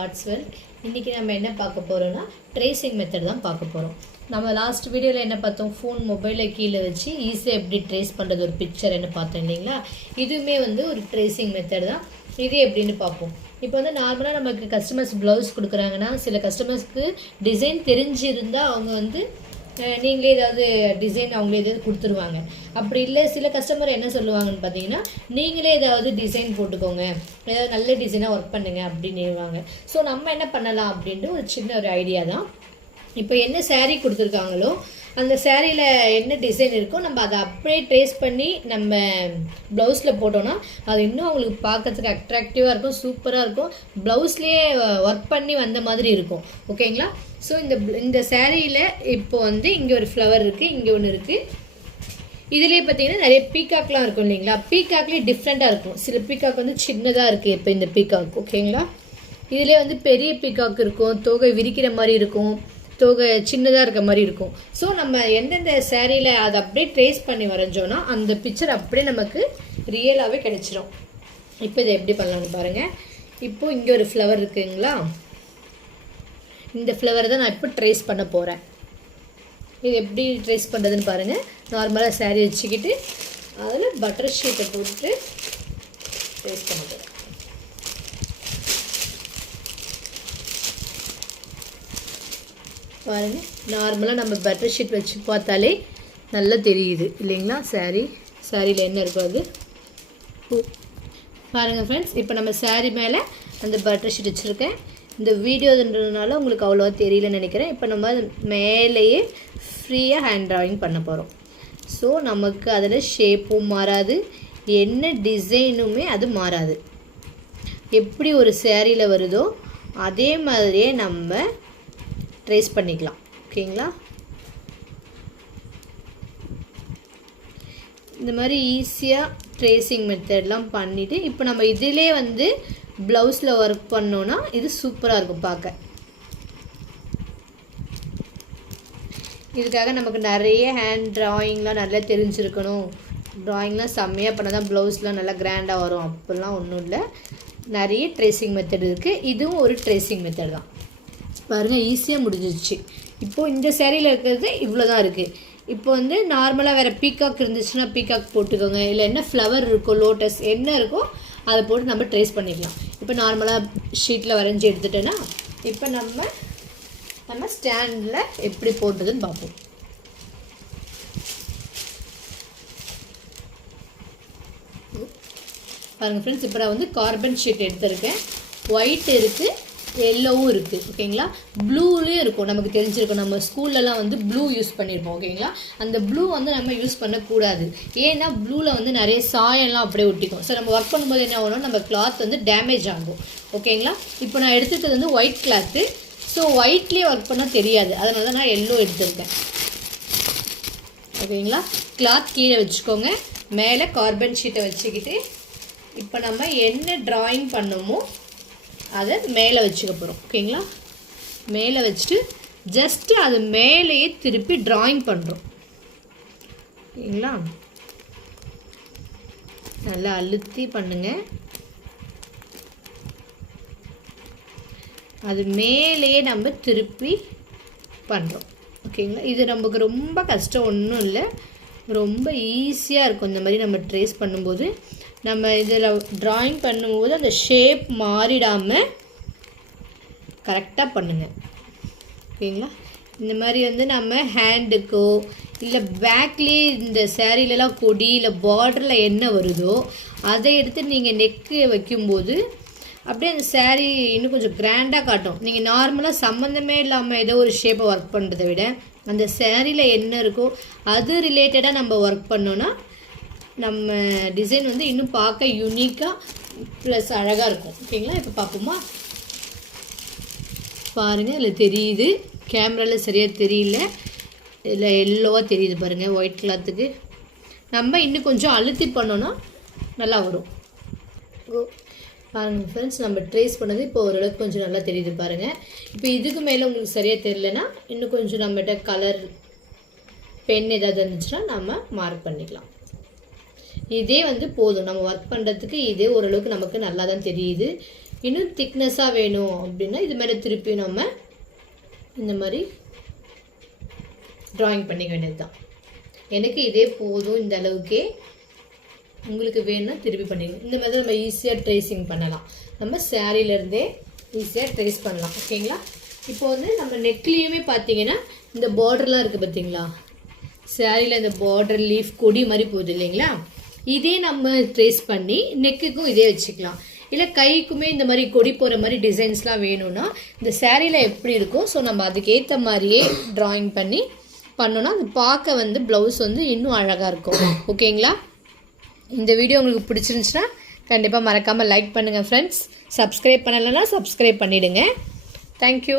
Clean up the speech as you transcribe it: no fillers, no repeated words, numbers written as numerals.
Arts world. இன்றைக்கி நம்ம என்ன பார்க்க போகிறோம்னா ட்ரேசிங் மெத்தட் தான் பார்க்க போகிறோம். நம்ம லாஸ்ட் வீடியோவில் என்ன பார்த்தோம், ஃபோன் மொபைலில் கீழே வச்சு ஈஸியாக எப்படி ட்ரேஸ் பண்ணுறது ஒரு பிக்சர் என்ன பார்த்தோம் இல்லைங்களா. இதுவுமே ஒரு ட்ரேசிங் மெத்தட் தான். இது எப்படின்னு பார்ப்போம். இப்போ நார்மலாக நமக்கு கஸ்டமர்ஸ் ப்ளவுஸ் கொடுக்குறாங்கன்னா சில கஸ்டமர்ஸ்க்கு டிசைன் தெரிஞ்சிருந்தால் அவங்க நீங்களே ஏதாவது டிசைன் அவங்களே ஏதாவது கொடுத்துருவாங்க. அப்படி இல்லை சில கஸ்டமர் என்ன சொல்லுவாங்கன்னு பார்த்தீங்கன்னா, நீங்களே ஏதாவது டிசைன் போட்டுக்கோங்க, ஏதாவது நல்ல டிசைனாக ஒர்க் பண்ணுங்க அப்படின்னுவாங்க. ஸோ நம்ம என்ன பண்ணலாம் அப்படின்ட்டு ஒரு சின்ன ஒரு ஐடியா தான். இப்போ என்ன சேரீ கொடுத்துருக்காங்களோ அந்த சேரீயில் என்ன டிசைன் இருக்கோ நம்ம அதை அப்படியே ட்ரேஸ் பண்ணி நம்ம ப்ளவுஸில் போட்டோன்னா அது இன்னும் அவங்களுக்கு பார்க்கறதுக்கு அட்ராக்டிவாக இருக்கும், சூப்பராக இருக்கும். ப்ளவுஸ்லேயே ஒர்க் பண்ணி வந்த மாதிரி இருக்கும். ஓகேங்களா. ஸோ இந்த சேரீயில் இப்போ இங்கே ஒரு ஃப்ளவர் இருக்குது, இங்கே ஒன்று இருக்குது. இதுலேயே பார்த்தீங்கன்னா நிறைய பீகாக்லாம் இருக்கும் இல்லைங்களா. பீகாக்லேயே டிஃப்ரெண்ட்டாக இருக்கும். சில பீகாக் சின்னதாக இருக்குது. இப்போ இந்த பீகாக் ஓகேங்களா. இதுலேயே பெரிய பீகாக் இருக்கும், தோகை விரிக்கிற மாதிரி இருக்கும், தோகை சின்னதாக இருக்க மாதிரி இருக்கும். ஸோ நம்ம எந்தெந்த சேரீயில் அதை அப்படியே ட்ரேஸ் பண்ணி வரைஞ்சோன்னா அந்த பிக்சர் அப்படியே நமக்கு ரியலாகவே கிடைச்சிரும். இப்போ இதை எப்படி பண்ணலான்னு பாருங்கள். இப்போது இங்கே ஒரு ஃப்ளவர் இருக்குங்களா, இந்த ஃப்ளவர் தான் நான் இப்போ ட்ரேஸ் பண்ண போகிறேன். இது எப்படி ட்ரேஸ் பண்ணுறதுன்னு பாருங்கள். நார்மலாக சேரீ வச்சுக்கிட்டு அதில் பட்டர் ஷீட்டை போட்டு ட்ரேஸ் பண்ண போகிறேன். பாருங்கள், நார்மலாக நம்ம பட்டர் ஷீட் வச்சு பார்த்தாலே நல்லா தெரியுது இல்லைங்களா. சாரியில் என்ன இருக்கோ அது பாருங்கள் ஃப்ரெண்ட்ஸ். இப்போ நம்ம சாரீ மேலே அந்த பட்டர் ஷீட் வச்சுருக்கேன். இந்த வீடியோன்றதுனால உங்களுக்கு அவ்வளோவா தெரியலன்னு நினைக்கிறேன். இப்போ நம்ம மேலேயே ஃப்ரீயாக ஹேண்ட் ட்ராயிங் பண்ண போகிறோம். ஸோ நமக்கு அதில் ஷேப்பும் மாறாது, என்ன டிசைனுமே அது மாறாது. எப்படி ஒரு சேரீயில் வருதோ அதே மாதிரியே நம்ம ட்ரேஸ் பண்ணிக்கலாம். ஓகேங்களா. இந்த மாதிரி ஈஸியாக ட்ரேசிங் மெத்தட்லாம் பண்ணிவிட்டு இப்போ நம்ம இதிலே ப்ளவுஸில் ஒர்க் பண்ணோன்னா இது சூப்பராக இருக்கும் பார்க்க. இதுக்காக நமக்கு நிறைய ஹேண்ட் ட்ராயிங்லாம் நல்லா தெரிஞ்சிருக்கணும், ட்ராயிங்லாம் செம்மையாக பண்ணால் தான் ப்ளவுஸ்லாம் நல்லா கிராண்டாக வரும் அப்படிலாம் ஒன்றும் இல்லை. நிறைய ட்ரேசிங் மெத்தட் இருக்குது. இதுவும் ஒரு ட்ரேசிங் மெத்தட் தான். பாருங்கள், ஈஸியாக முடிஞ்சிச்சு. இப்போது இந்த சேரீயில் இருக்கிறது இவ்வளோ தான் இருக்குது. இப்போ நார்மலாக வேறு பீகாக் இருந்துச்சுன்னா பீகாக் போட்டுக்கோங்க, இல்லை என்ன ஃப்ளவர் இருக்கோ லோட்டஸ் என்ன இருக்கோ அதை போட்டு நம்ம ட்ரேஸ் பண்ணிக்கலாம். இப்போ நார்மலாக ஷீட்டில் வரைஞ்சி எடுத்துட்டோன்னா இப்போ நம்ம ஸ்டாண்டில் எப்படி போட்டுதுன்னு பார்ப்போம். பாருங்கள் ஃப்ரெண்ட்ஸ், இப்போ நான் கார்பன் ஷீட் எடுத்துருக்கேன். ஒயிட் இருக்குது, எல்லோவும் இருக்குது. ஓகேங்களா. ப்ளூலேயும் இருக்கும். நமக்கு தெரிஞ்சிருக்கும், நம்ம ஸ்கூல்லலாம் ப்ளூ யூஸ் பண்ணியிருப்போம். ஓகேங்களா. அந்த ப்ளூ நம்ம யூஸ் பண்ணக்கூடாது. ஏன்னா ப்ளூவில் நிறைய சாயம்லாம் அப்படியே ஒட்டிக்கும். ஸோ நம்ம ஒர்க் பண்ணும்போது என்ன ஆகணும், நம்ம கிளாத் டேமேஜ் ஆகும். ஓகேங்களா. இப்போ நான் எடுத்துகிட்டது ஒயிட் கிளாத்து. ஸோ ஒயிட்லேயே ஒர்க் பண்ணால் தெரியாது, அதனால தான் நான் எல்லோ எடுத்துருக்கேன். ஓகேங்களா. கிளாத் கீழே வச்சுக்கோங்க, மேலே கார்பன் ஷீட்டை வச்சுக்கிட்டு இப்போ நம்ம என்ன ட்ராயிங் பண்ணோமோ அதை மேலே வச்சுக்க போகிறோம். ஓகேங்களா. மேலே வச்சுட்டு ஜஸ்ட்டு அது மேலேயே திருப்பி ட்ராயிங் பண்ணுறோம். ஓகேங்களா. நல்லா அழுத்தி பண்ணுங்கள். அது மேலேயே நம்ம திருப்பி பண்ணுறோம். ஓகேங்களா. இது நமக்கு ரொம்ப கஷ்டம் ஒன்றும் இல்லை, ரொம்ப ஈஸியாக இருக்கும். இந்த மாதிரி நம்ம ட்ரேஸ் பண்ணும்போது நம்ம இதில் ட்ராயிங் பண்ணும்போது அந்த ஷேப் மாறிடாமல் கரெக்டாக பண்ணுங்கள். ஓகேங்களா. இந்த மாதிரி நம்ம ஹேண்டுக்கோ இல்லை பேக்லேயே இந்த சேரீலலாம் கொடி இல்லை பார்டரில் என்ன வருதோ அதை எடுத்து நீங்கள் நெக்கு வைக்கும்போது அப்படியே அந்த சேரீ இன்னும் கொஞ்சம் கிராண்டாக காட்டும். நீங்கள் நார்மலாக சம்மந்தமே இல்லாமல் ஏதோ ஒரு ஷேப்பை ஒர்க் பண்ணுறதை விட அந்த சேரீயில் என்ன இருக்கோ அது ரிலேட்டடாக நம்ம ஒர்க் பண்ணோன்னா நம்ம டிசைன் இன்னும் பார்க்க யூனிக்காக ப்ளஸ் அழகாக இருக்கும். ஓகேங்களா. இப்போ பார்ப்போமா. பாருங்கள், இதில் தெரியுது, கேமராவில் சரியாக தெரியல, இதில் எல்லோவாக தெரியுது பாருங்கள். ஒயிட் கிளாத்துக்கு நம்ம இன்னும் கொஞ்சம் அழுத்தி பண்ணோன்னா நல்லா வரும். பாருங்கள் ஃப்ரெண்ட்ஸ், நம்ம ட்ரேஸ் பண்ணது இப்போ ஓரளவுக்கு கொஞ்சம் நல்லா தெரியுது பாருங்கள். இப்போ இதுக்கு மேலே உங்களுக்கு சரியாக தெரியலனா இன்னும் கொஞ்சம் நம்மகிட்ட கலர் பென் ஏதாவது இருந்துச்சுன்னா நம்ம மார்க் பண்ணிக்கலாம். இதே போதும் நம்ம ஒர்க் பண்ணுறதுக்கு. இதே ஓரளவுக்கு நமக்கு நல்லா தான் தெரியுது. இன்னும் திக்னஸாக வேணும் அப்படின்னா இது மாதிரி திருப்பி நம்ம இந்த மாதிரி ட்ராயிங் பண்ணிக்க வேண்டியது தான். எனக்கு இதே போதும் இந்த அளவுக்கே. உங்களுக்கு வேணும்னா திருப்பி பண்ணிக்கணும். இந்த மாதிரி நம்ம ஈஸியாக ட்ரேசிங் பண்ணலாம். நம்ம சாரீலேருந்தே ஈஸியாக ட்ரேஸ் பண்ணலாம். ஓகேங்களா? இப்போ வந்து நம்ம நெக்லேயுமே பார்த்தீங்கன்னா இந்த பார்டர்லாம் இருக்குது பார்த்தீங்களா, சாரியில் இந்த பார்டர் லீஃப் கொடி மாதிரி போகுது இல்லைங்களா, இதே நம்ம ட்ரேஸ் பண்ணி நெக்குக்கும் இதே வச்சுக்கலாம். இல்லை கைக்குமே இந்த மாதிரி கொடி போகிற மாதிரி டிசைன்ஸ்லாம் வேணும்னா இந்த சாரியில் எப்படி இருக்கும், ஸோ நம்ம அதுக்கேற்ற மாதிரியே ட்ராயிங் பண்ணி பண்ணோன்னா அது பார்க்க வந்து ப்ளவுஸ் வந்து இன்னும் அழகாக இருக்கும். ஓகேங்களா? இந்த வீடியோ உங்களுக்கு பிடிச்சிருந்துச்சுன்னா கண்டிப்பாக மறக்காமல் லைக் பண்ணுங்கள் ஃப்ரெண்ட்ஸ். சப்ஸ்கிரைப் பண்ணலைன்னா சப்ஸ்கிரைப் பண்ணிவிடுங்க. தேங்க்யூ.